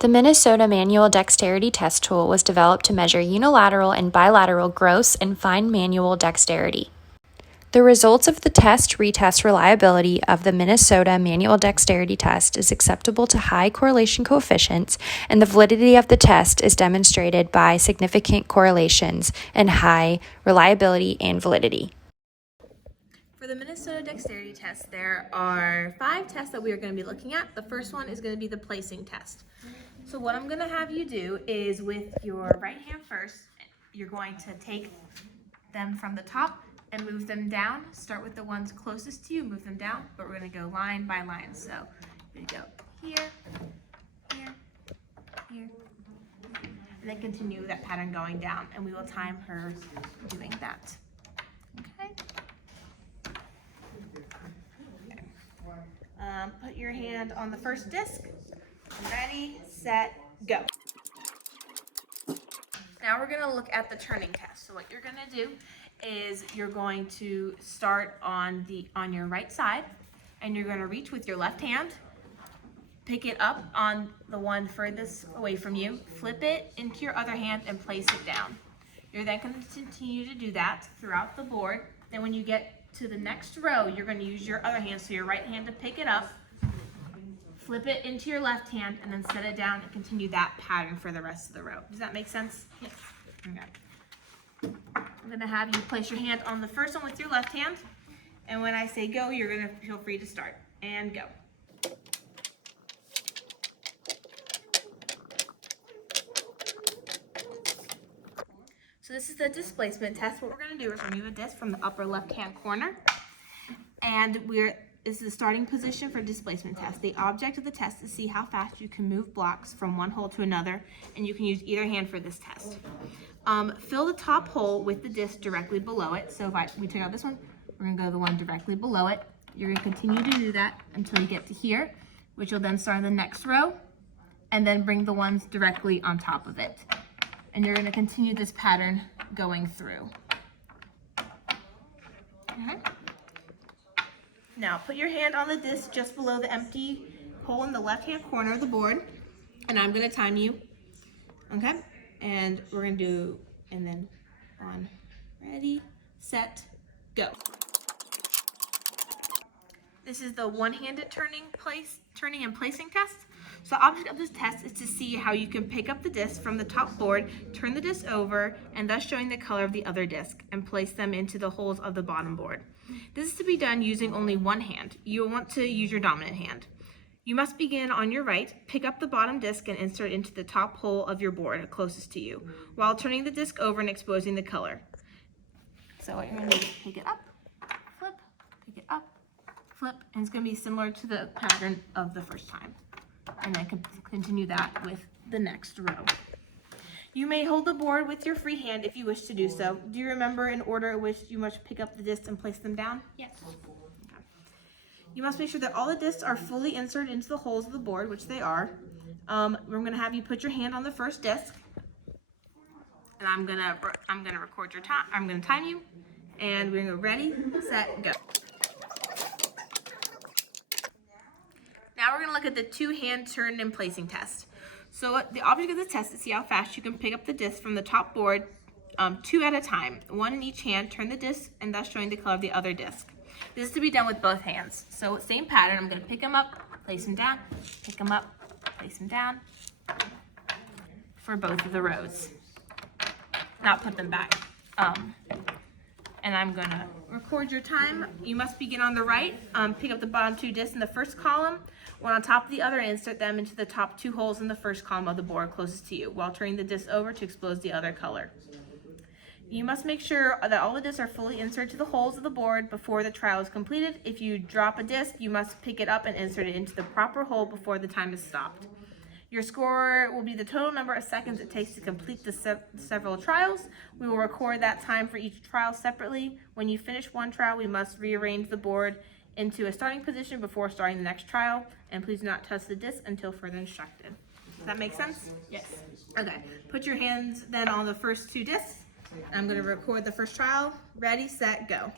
The Minnesota Manual Dexterity Test Tool was developed to measure unilateral and bilateral gross and fine manual dexterity. The results of the test-retest reliability of the Minnesota Manual Dexterity Test is acceptable to high correlation coefficients, and the validity of the test is demonstrated by significant correlations and high reliability and validity. For the Minnesota Dexterity Test, there are 5 tests that we are going to be looking at. The first one is going to be the placing test. So what I'm going to have you do is with your right hand first, you're going to take them from the top and move them down. Start with the ones closest to you, move them down, but we're going to go line by line. So you're going to go here, here, here, and then continue that pattern going down, and we will time her doing that. Okay? Put your hand on the first disc. Ready, set, go. Now we're going to look at the turning test. So what you're going to do is you're going to start on your right side, and you're going to reach with your left hand, pick it up on the one furthest away from you, flip it into your other hand, and place it down. You're then going to continue to do that throughout the board. Then when you get to the next row, you're going to use your other hand, so your right hand to pick it up, flip it into your left hand, and then set it down and continue that pattern for the rest of the row. Does that make sense? Yes. Okay. I'm going to have you place your hand on the first one with your left hand, and when I say go, you're going to feel free to start. And go. So this is the displacement test. What we're going to do is remove a disc from the upper left-hand corner, and this is the starting position for displacement test. The object of the test is to see how fast you can move blocks from one hole to another, and you can use either hand for this test. Fill the top hole with the disc directly below it. So we take out this one, we're going to go to the one directly below it. You're going to continue to do that until you get to here, which will then start in the next row, and then bring the ones directly on top of it. And you're going to continue this pattern going through. Okay. Now put your hand on the disc just below the empty hole in the left-hand corner of the board, and I'm going to time you. Okay? And we're going to do, and then on, ready, set, go. This is the one-handed turning and placing test. So the object of this test is to see how you can pick up the disc from the top board, turn the disc over, and thus showing the color of the other disc, and place them into the holes of the bottom board. This is to be done using only one hand. You will want to use your dominant hand. You must begin on your right, pick up the bottom disc and insert it into the top hole of your board closest to you, while turning the disc over and exposing the color. So what you're going to do is pick it up, flip, pick it up, flip, and it's going to be similar to the pattern of the first time. And then continue that with the next row. You may hold the board with your free hand if you wish to do so. Do you remember in order in which you must pick up the discs and place them down? Yes. Okay. You must make sure that all the discs are fully inserted into the holes of the board, which they are. We're going to have you put your hand on the first disc, and I'm gonna record your time. I'm gonna time you, and we're gonna go ready, set, go. Now we're going to look at the two-hand turn and placing test. So the object of the test is to see how fast you can pick up the disc from the top board 2 at a time, one in each hand, turn the disc, and thus showing the color of the other disc. This is to be done with both hands. So same pattern, I'm going to pick them up, place them down, pick them up, place them down for both of the rows. Not put them back. And I'm going to record your time. You must begin on the right, pick up the bottom 2 discs in the first column, one on top of the other, and insert them into the top 2 holes in the first column of the board closest to you, while turning the disc over to expose the other color. You must make sure that all the discs are fully inserted to the holes of the board before the trial is completed. If you drop a disc, you must pick it up and insert it into the proper hole before the time is stopped. Your score will be the total number of seconds it takes to complete the several trials. We will record that time for each trial separately. When you finish one trial, we must rearrange the board into a starting position before starting the next trial, and please do not touch the disc until further instructed. Does that make sense? Yes. Okay. Put your hands then on the first 2 discs. I'm going to record the first trial. Ready, set, go.